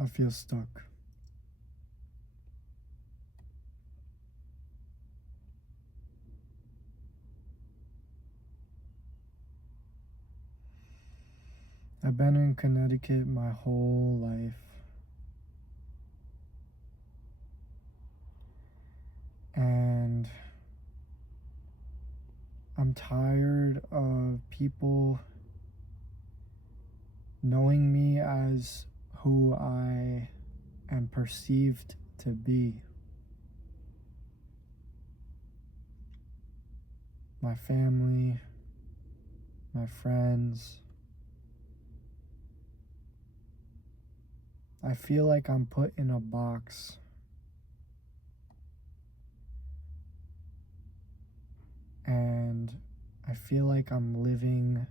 I feel stuck. I've been in Connecticut my whole life, and I'm tired of people knowing me as who I am perceived to be. My family, my friends. I feel like I'm put in a box, and I feel like I'm living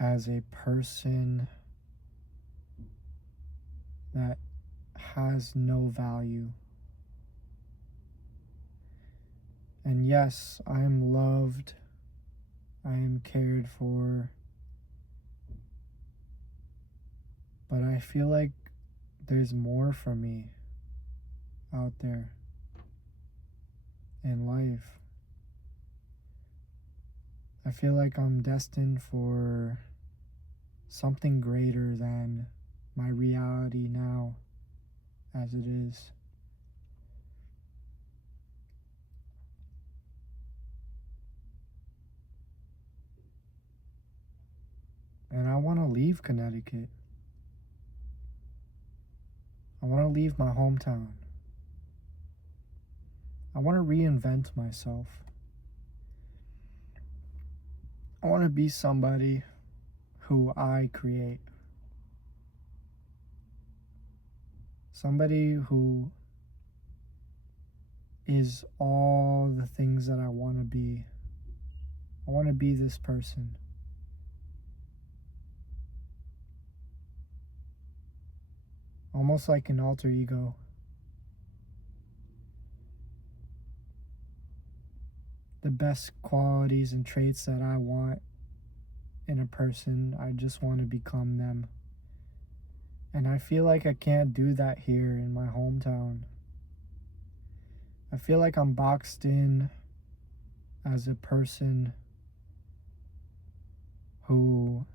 as a person that has no value. And yes, I am loved, I am cared for, but I feel like there's more for me out there in life. I feel like I'm destined for something greater than my reality now as it is. And I want to leave Connecticut. I want to leave my hometown. I want to reinvent myself. I want to be somebody who I create. Somebody who is all the things that I want to be. I want to be this person. Almost like an alter ego. The best qualities and traits that I want in a person, I just want to become them. And I feel like I can't do that here in my hometown. I feel like I'm boxed in as a person who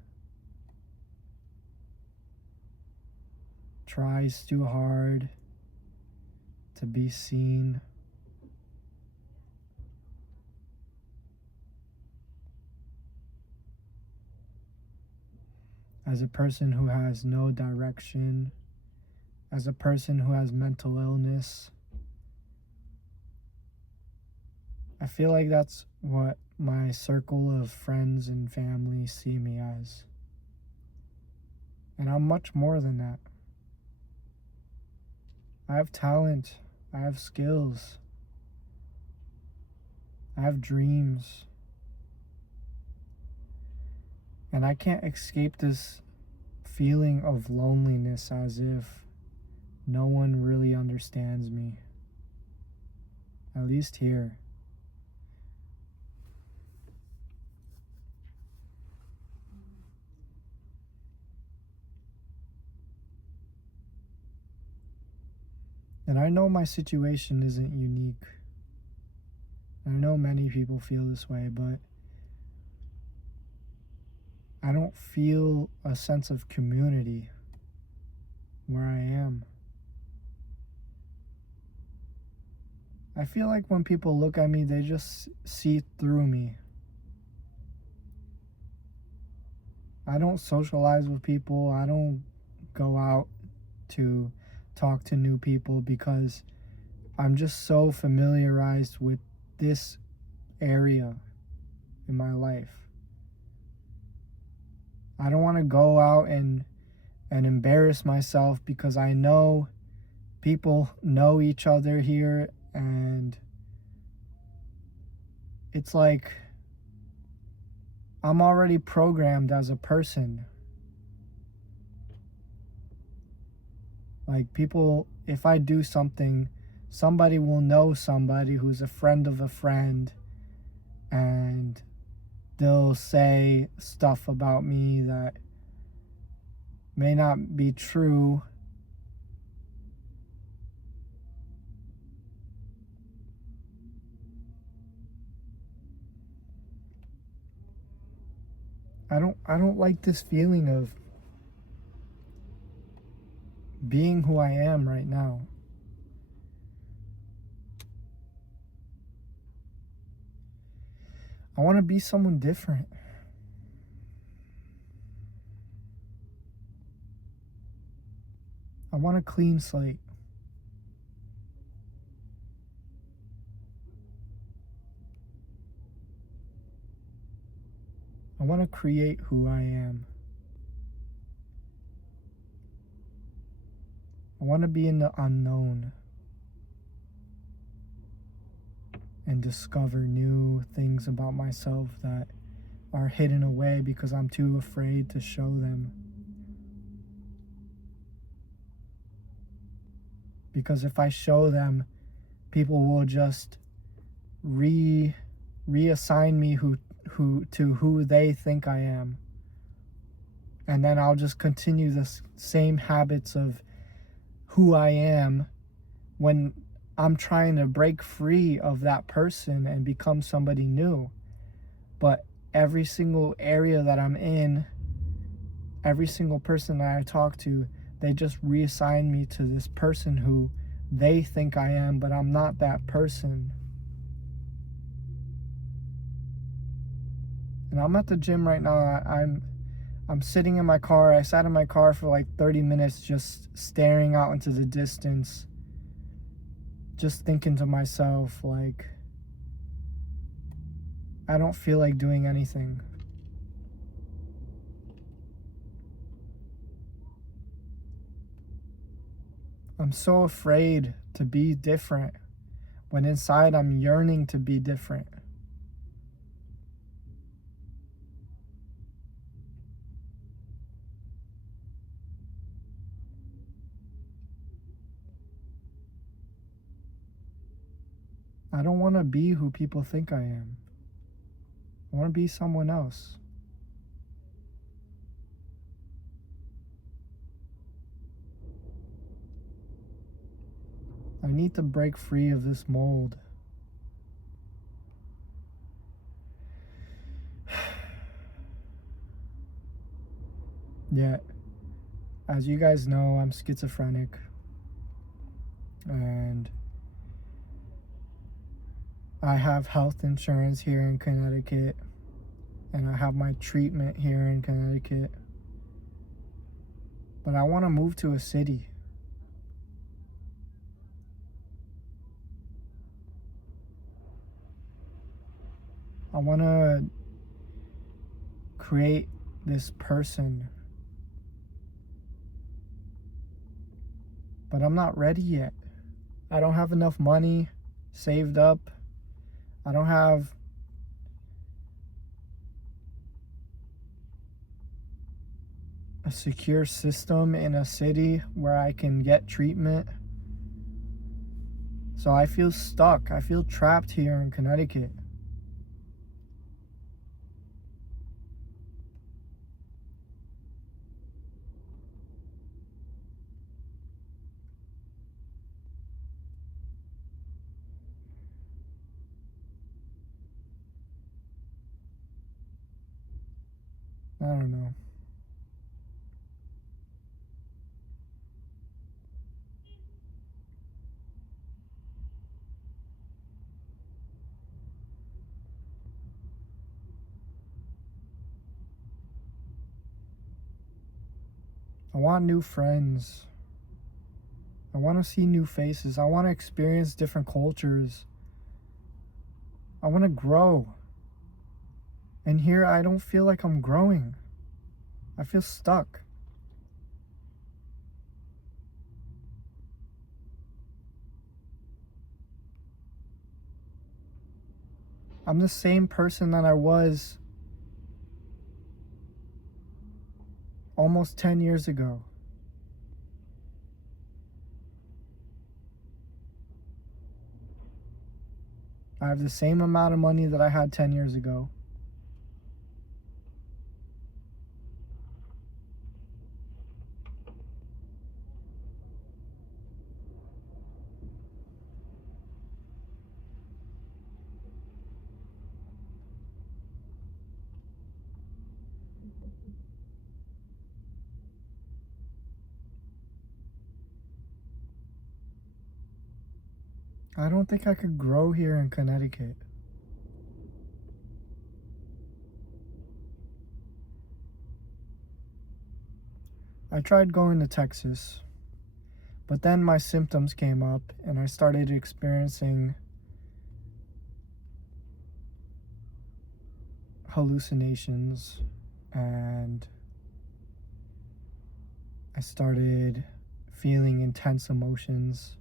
tries too hard to be seen. As a person who has no direction. As a person who has mental illness. I feel like that's what my circle of friends and family see me as. And I'm much more than that. I have talent. I have skills. I have dreams. And I can't escape this feeling of loneliness as if no one really understands me. At least here. And I know my situation isn't unique. I know many people feel this way, but I don't feel a sense of community where I am. I feel like when people look at me, they just see through me. I don't socialize with people. I don't go out to talk to new people because I'm just so familiarized with this area in my life. I don't want to go out and embarrass myself because I know people know each other here, and it's like I'm already programmed as a person. Like, people, if I do something, somebody will know somebody who's a friend of a friend, and they'll say stuff about me that may not be true. I don't like this feeling of being who I am right now. I want to be someone different. I want a clean slate. I want to create who I am. I want to be in the unknown and discover new things about myself that are hidden away because I'm too afraid to show them. Because if I show them, people will just reassign me who they think I am. And then I'll just continue the same habits of who I am when I'm trying to break free of that person and become somebody new. But every single area that I'm in, every single person that I talk to, they just reassign me to this person who they think I am, but I'm not that person. And I'm at the gym right now. I'm sitting in my car. I sat in my car for like 30 minutes just staring out into the distance, just thinking to myself, like, I don't feel like doing anything. I'm so afraid to be different when inside I'm yearning to be different. I don't want to be who people think I am. I want to be someone else. I need to break free of this mold. Yet, as you guys know, I'm schizophrenic. And I have health insurance here in Connecticut. And I have my treatment here in Connecticut. But I want to move to a city. I want to create this person. But I'm not ready yet. I don't have enough money saved up. I don't have a secure system in a city where I can get treatment. So I feel stuck. I feel trapped here in Connecticut. I don't know. I want new friends. I want to see new faces. I want to experience different cultures. I want to grow. And here I don't feel like I'm growing. I feel stuck. I'm the same person that I was almost 10 years ago. I have the same amount of money that I had 10 years ago. I don't think I could grow here in Connecticut. I tried going to Texas, but then my symptoms came up and I started experiencing hallucinations, and I started feeling intense emotions.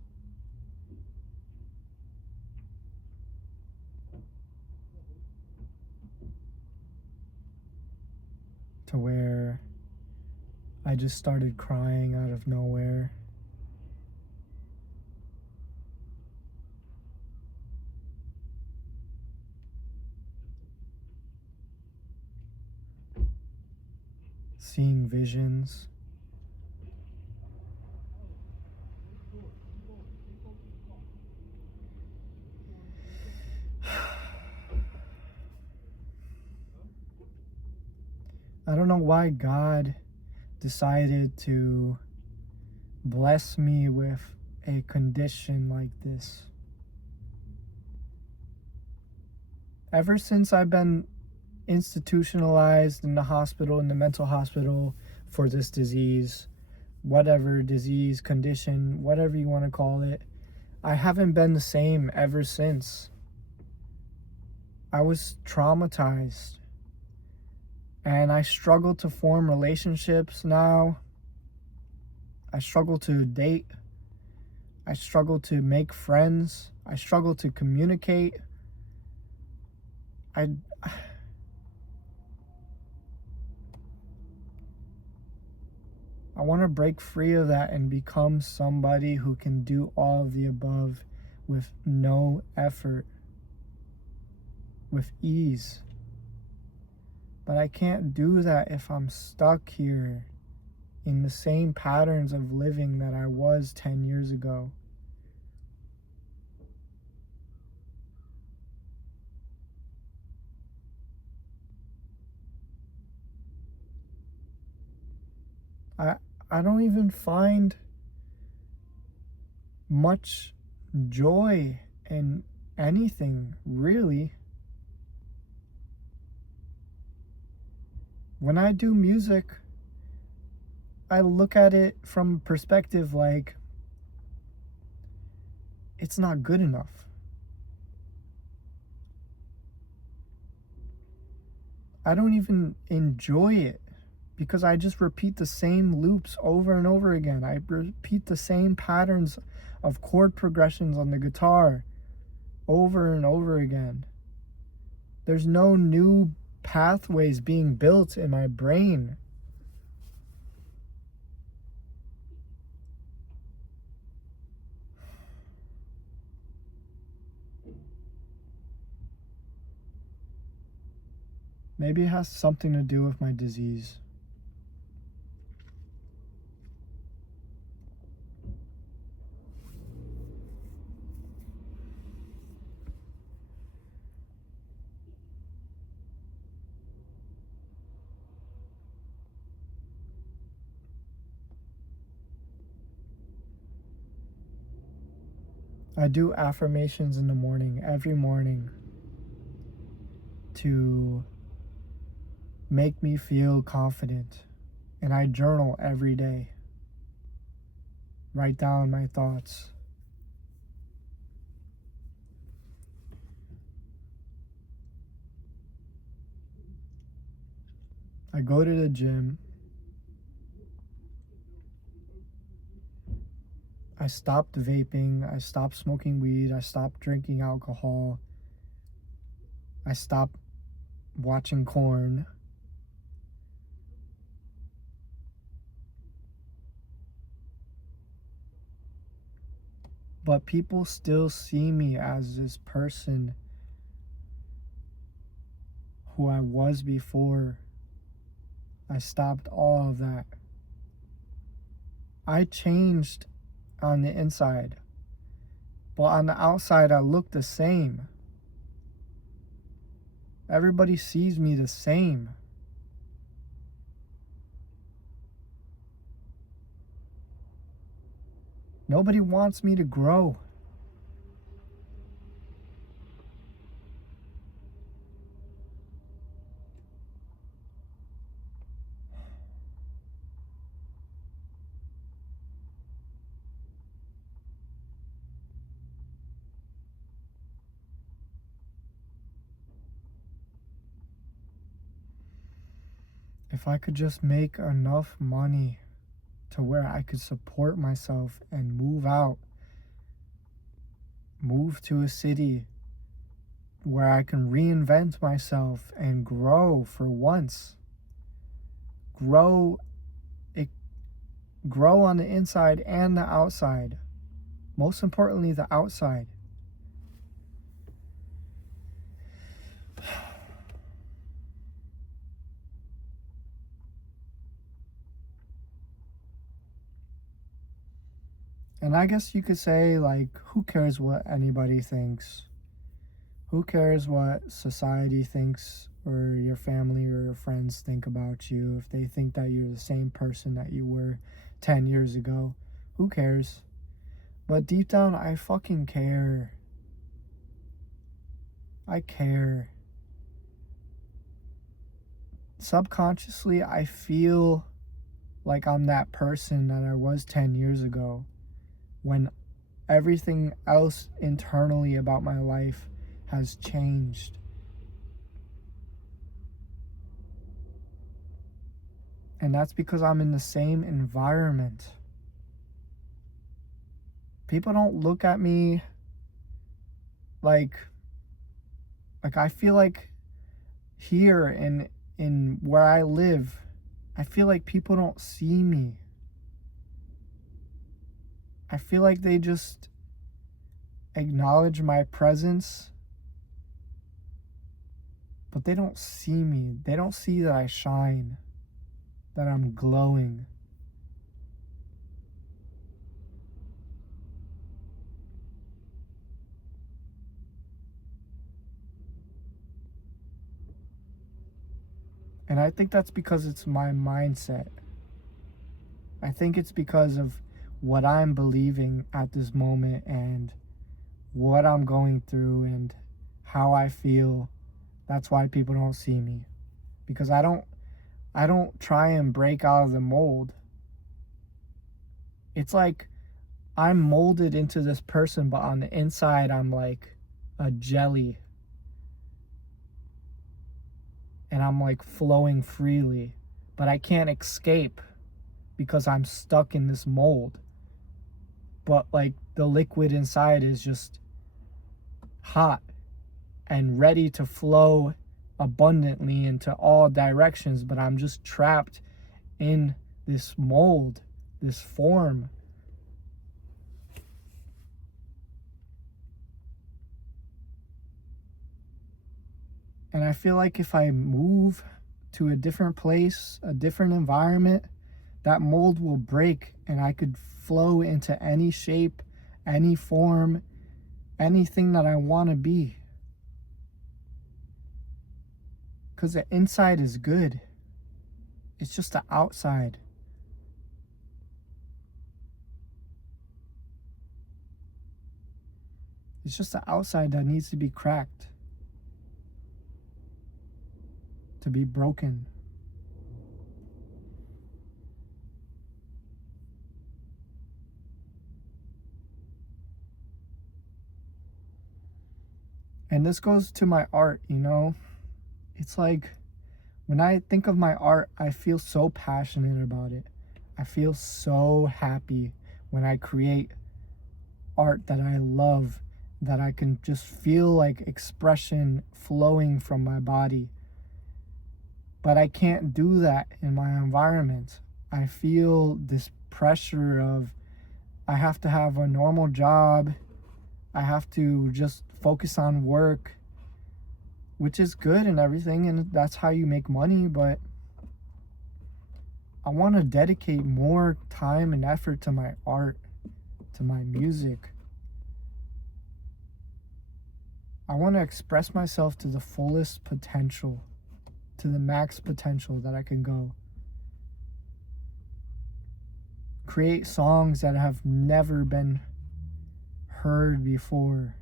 To where I just started crying out of nowhere. Seeing visions. I don't know why God decided to bless me with a condition like this. Ever since I've been institutionalized in the hospital, in the mental hospital for this disease, whatever disease, condition, whatever you want to call it, I haven't been the same ever since. I was traumatized and I struggle to form relationships now. I struggle to date. I struggle to make friends. I struggle to communicate. I want to break free of that and become somebody who can do all of the above with no effort, with ease. But I can't do that if I'm stuck here in the same patterns of living that I was 10 years ago. I don't even find much joy in anything, really. When I do music, I look at it from a perspective like it's not good enough. I don't even enjoy it because I just repeat the same loops over and over again. I repeat the same patterns of chord progressions on the guitar over and over again. There's no new pathways being built in my brain. Maybe it has something to do with my disease. I do affirmations in the morning, every morning, to make me feel confident. And I journal every day. Write down my thoughts. I go to the gym. I stopped vaping. I stopped smoking weed. I stopped drinking alcohol. I stopped watching porn. But people still see me as this person who I was before I stopped all of that. I changed on the inside, but on the outside, I look the same. Everybody sees me the same. Nobody wants me to grow. If I could just make enough money to where I could support myself and move out, move to a city where I can reinvent myself and grow for once. Grow it, grow on the inside and the outside. Most importantly, the outside. And I guess you could say, like, who cares what anybody thinks? Who cares what society thinks or your family or your friends think about you if they think that you're the same person that you were 10 years ago? Who cares? But deep down, I fucking care. I care. Subconsciously, I feel like I'm that person that I was 10 years ago when everything else internally about my life has changed. And that's because I'm in the same environment. People don't look at me like I feel like here in where I live, I feel like people don't see me. I feel like they just acknowledge my presence, but they don't see me. They don't see that I shine, that I'm glowing. And I think that's because it's my mindset. I think it's because of what I'm believing at this moment and what I'm going through and how I feel. That's why people don't see me. Because I don't try and break out of the mold. It's like I'm molded into this person, but on the inside I'm like a jelly. And I'm like flowing freely, but I can't escape because I'm stuck in this mold. But like the liquid inside is just hot and ready to flow abundantly into all directions, but I'm just trapped in this mold, this form. And I feel like if I move to a different place, a different environment, that mold will break and I could flow into any shape, any form, anything that I want to be. Because the inside is good. It's just the outside. It's just the outside that needs to be cracked, to be broken. And this goes to my art, you know? It's like when I think of my art, I feel so passionate about it. I feel so happy when I create art that I love, that I can just feel like expression flowing from my body. But I can't do that in my environment. I feel this pressure of I have to have a normal job. I have to just focus on work, which is good and everything, and that's how you make money, but I want to dedicate more time and effort to my art, to my music. I want to express myself to the fullest potential, to the max potential that I can go. Create songs that have never been heard before.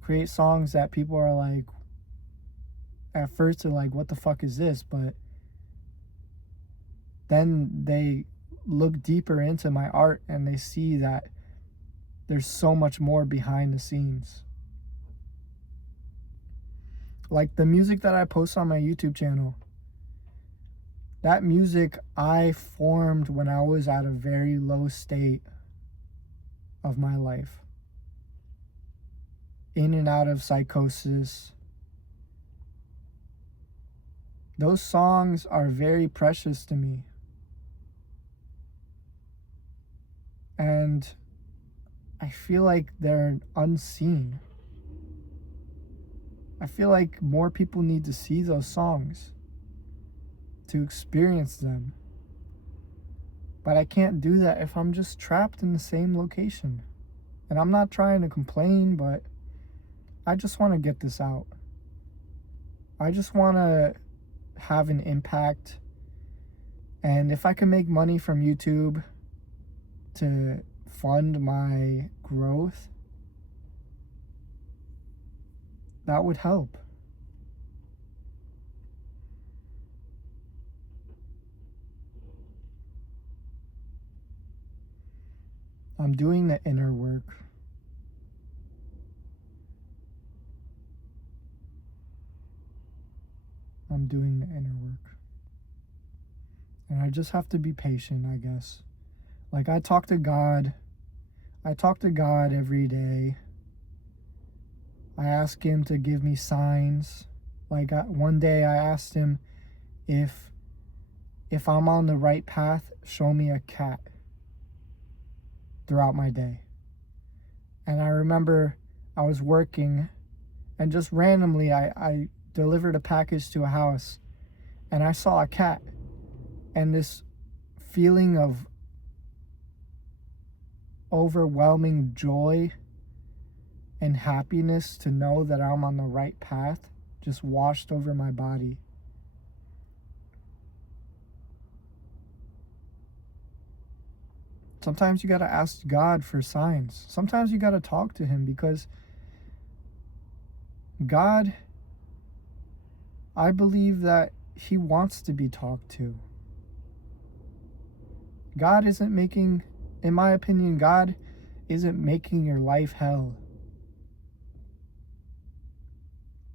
Create songs that people are like, at first they're like, what the fuck is this? But then they look deeper into my art and they see that there's so much more behind the scenes. Like the music that I post on my YouTube channel, That music I formed when I was at a very low state of my life, in and out of psychosis. Those songs are very precious to me. And I feel like they're unseen. I feel like more people need to see those songs, to experience them. But I can't do that if I'm just trapped in the same location. And I'm not trying to complain, but I just want to get this out. I just want to have an impact. And if I can make money from YouTube to fund my growth, that would help. I'm doing the inner work. I'm doing the inner work. And I just have to be patient, I guess. Like, I talk to God every day. I ask him to give me signs. Like, one day I asked him if I'm on the right path, show me a cat throughout my day. And I remember I was working, and just randomly I delivered a package to a house, and I saw a cat. And this feeling of overwhelming joy and happiness to know that I'm on the right path just washed over my body. Sometimes you gotta ask God for signs. Sometimes you gotta talk to him, because God, I believe that he wants to be talked to. God isn't making, in my opinion, God isn't making your life hell.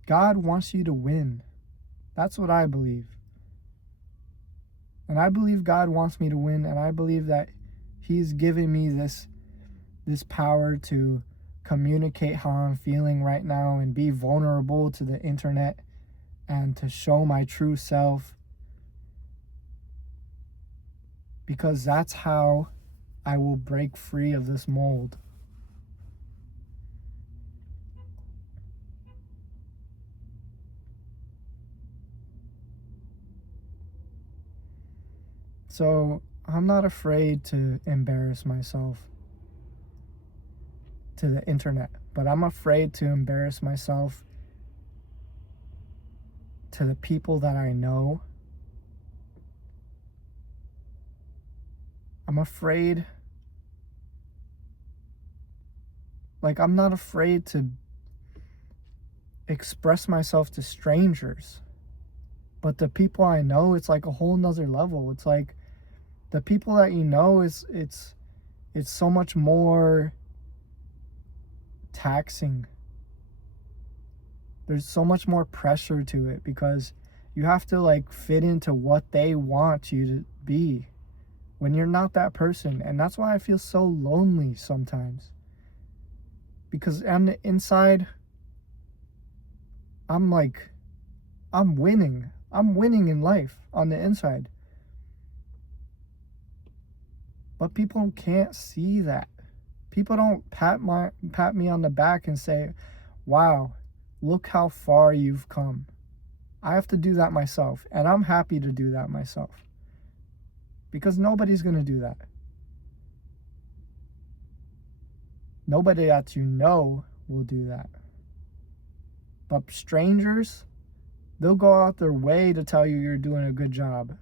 God wants you to win. That's what I believe. And I believe God wants me to win, and I believe that he's giving me this power to communicate how I'm feeling right now and be vulnerable to the internet and to show my true self, because that's how I will break free of this mold. So I'm not afraid to embarrass myself to the internet, but I'm afraid to embarrass myself to the people that I know. I'm afraid, like, I'm not afraid to express myself to strangers, but the people I know, it's like a whole nother level. It's like the people that you know, it's so much more taxing. There's so much more pressure to it, because you have to like fit into what they want you to be when you're not that person. And that's why I feel so lonely sometimes, because on the inside, I'm like, I'm winning in life on the inside, but people can't see that. People don't pat me on the back and say, wow, look how far you've come. I have to do that myself, and I'm happy to do that myself, because nobody's going to do that. Nobody that you know will do that. But strangers, they'll go out their way to tell you you're doing a good job.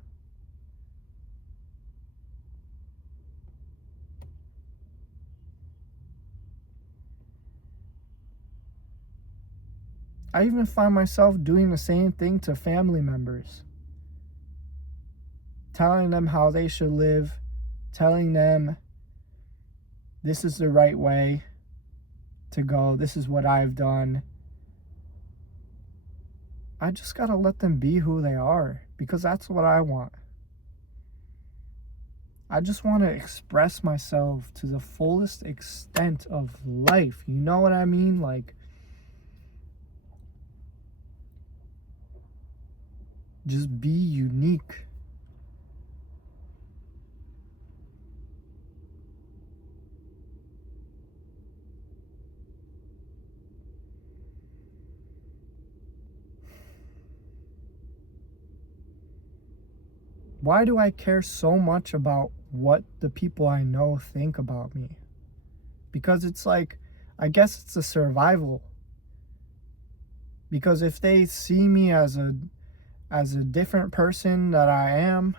I even find myself doing the same thing to family members, telling them how they should live, telling them this is the right way to go, this is what I've done. I just gotta let them be who they are, because that's what I want. I just want to express myself to the fullest extent of life. You know what I mean? Like, just be unique. Why do I care so much about what the people I know think about me? Because it's like, I guess it's a survival. Because if they see me as a different person that I am,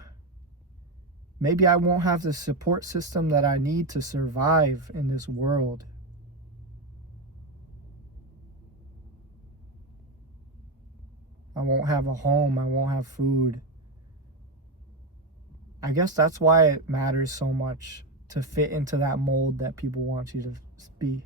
maybe I won't have the support system that I need to survive in this world. I won't have a home, I won't have food. I guess that's why it matters so much to fit into that mold that people want you to be.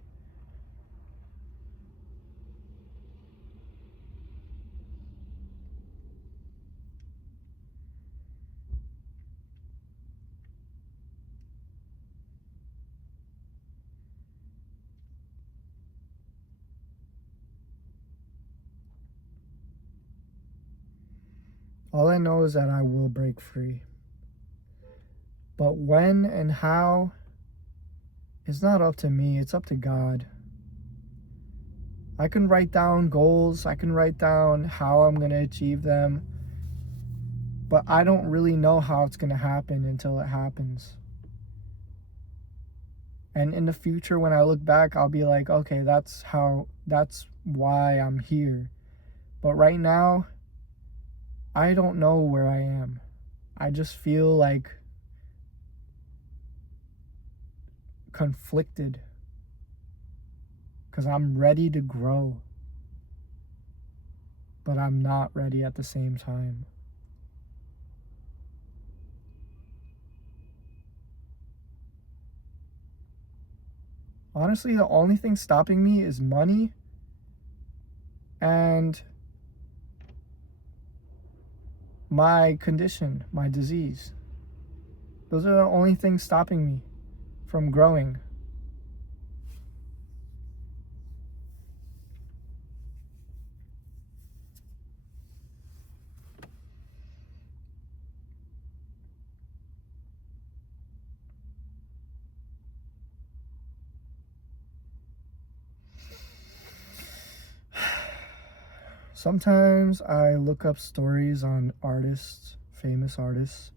All I know is that I will break free. But when and how, it's not up to me, it's up to God. I can write down goals, I can write down how I'm going to achieve them, but I don't really know how it's going to happen until it happens. And in the future, when I look back, I'll be like, okay, that's why I'm here. But right now, I don't know where I am. I just feel like conflicted because I'm ready to grow, but I'm not ready at the same time. Honestly, the only thing stopping me is money and my condition, my disease. Those are the only things stopping me from growing. Sometimes I look up stories on artists, famous artists,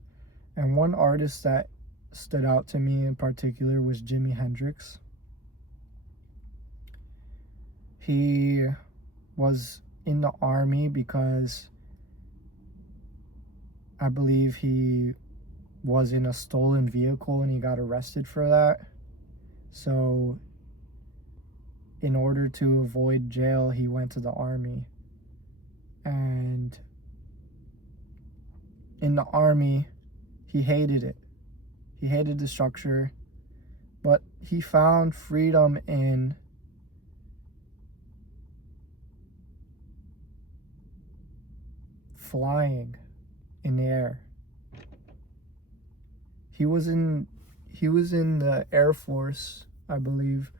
and one artist that stood out to me in particular was Jimi Hendrix. He was in the army because I believe he was in a stolen vehicle and he got arrested for that. So, in order to avoid jail, he went to the army. And in the army, he hated it. He hated the structure, but he found freedom in flying in the air. He was in the Air Force, I believe,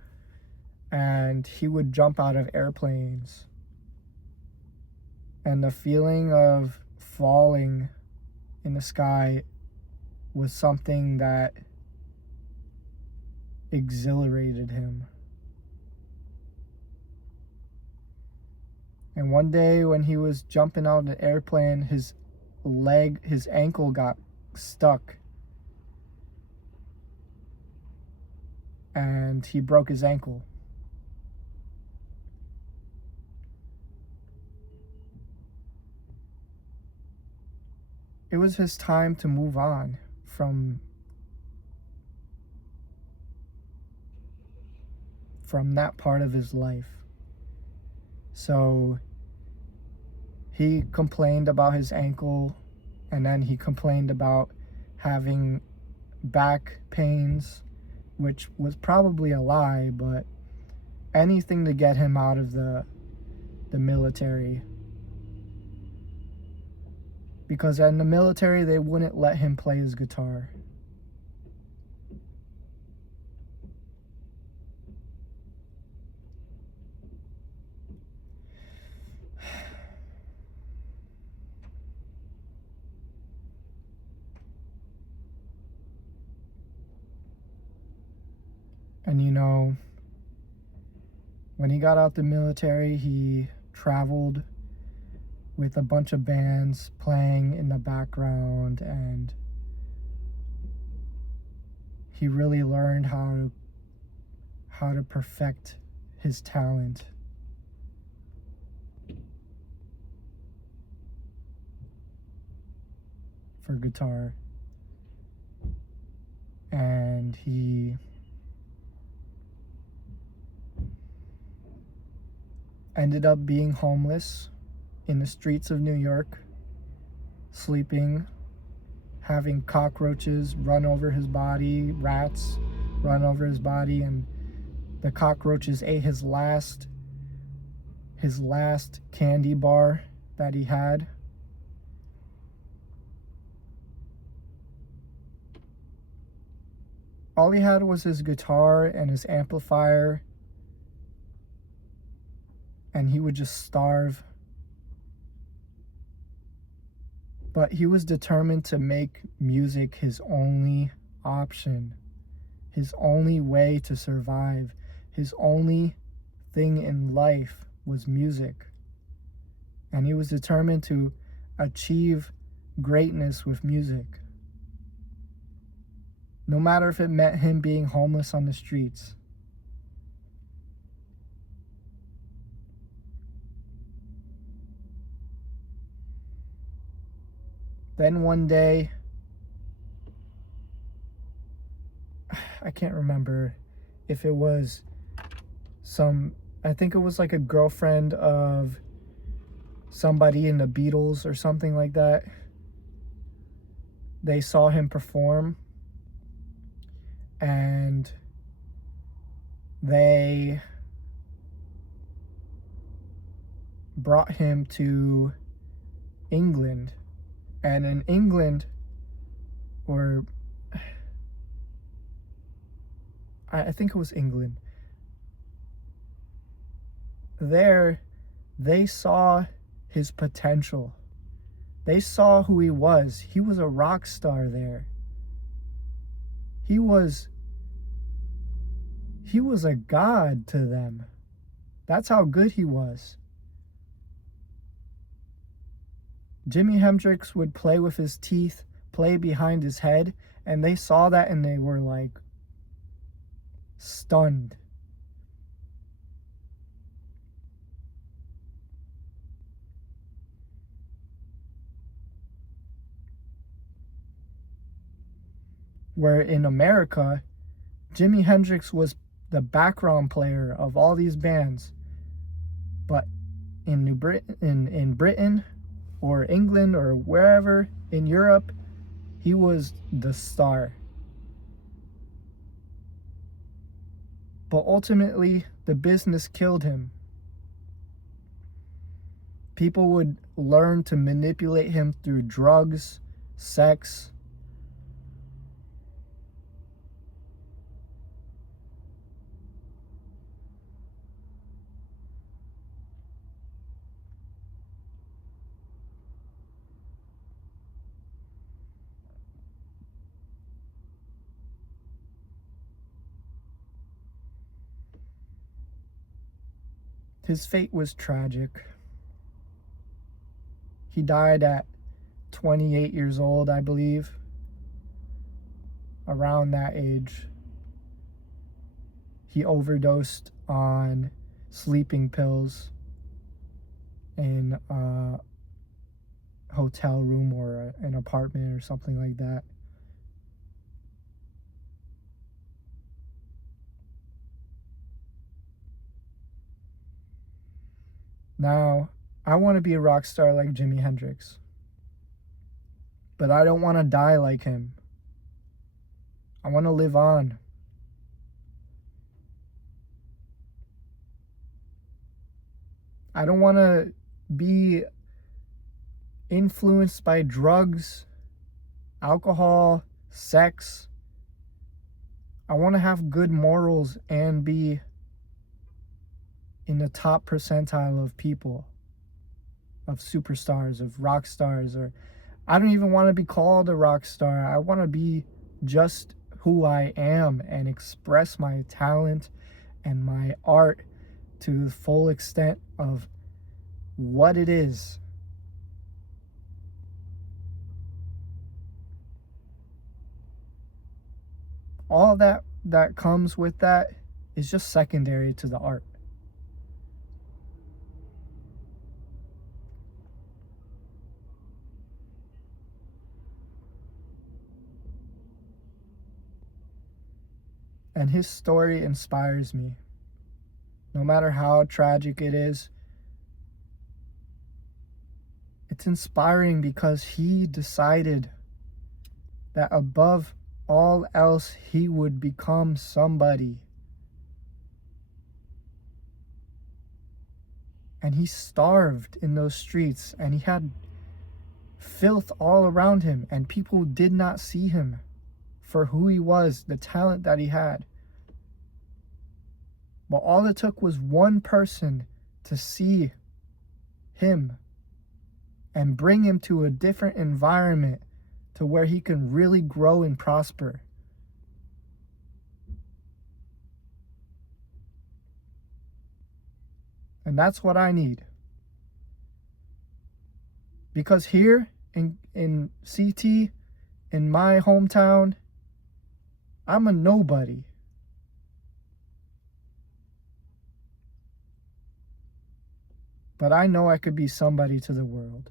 and he would jump out of airplanes. And the feeling of falling in the sky was something that exhilarated him. And one day when he was jumping out of the airplane, his ankle got stuck. And he broke his ankle. It was his time to move on from that part of his life. So he complained about his ankle, and then he complained about having back pains, which was probably a lie, but anything to get him out of the military. Because in the military, they wouldn't let him play his guitar. And when he got out the military, he traveled with a bunch of bands playing in the background, and he really learned how to perfect his talent. For guitar. And he ended up being homeless in the streets of New York, sleeping, having cockroaches run over his body, rats run over his body, and the cockroaches ate his last candy bar that he had. All he had was his guitar and his amplifier, and he would just starve. But he was determined to make music his only option, his only way to survive, his only thing in life was music. And he was determined to achieve greatness with music, no matter if it meant him being homeless on the streets. Then one day, I can't remember if it was I think it was like a girlfriend of somebody in the Beatles or something like that. They saw him perform, and they brought him to England. And in England, or I think it was England, there they saw his potential. They saw who he was. He was a rock star there. He was a god to them. That's how good he was. Jimi Hendrix would play with his teeth, play behind his head, and they saw that and they were like stunned. Where in America, Jimi Hendrix was the background player of all these bands. But in Britain or England or wherever in Europe, he was the star. But ultimately, the business killed him. People would learn to manipulate him through drugs, sex. His fate was tragic. He died at 28 years old, I believe. Around that age. He overdosed on sleeping pills in a hotel room or an apartment or something like that. Now, I want to be a rock star like Jimi Hendrix, but I don't want to die like him. I want to live on. I don't want to be influenced by drugs, alcohol, sex. I want to have good morals and be in the top percentile of people, of superstars, of rock stars. Or I don't even want to be called a rock star. I want to be just who I am and express my talent and my art to the full extent of what it is. All that comes with that is just secondary to the art. And his story inspires me. No matter how tragic it is, it's inspiring because he decided that above all else, he would become somebody. And he starved in those streets, and he had filth all around him, and people did not see him for who he was, the talent that he had. But all it took was one person to see him and bring him to a different environment to where he can really grow and prosper. And that's what I need. Because here in CT, in my hometown, I'm a nobody. But I know I could be somebody to the world.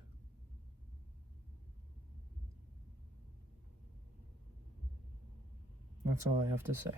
That's all I have to say.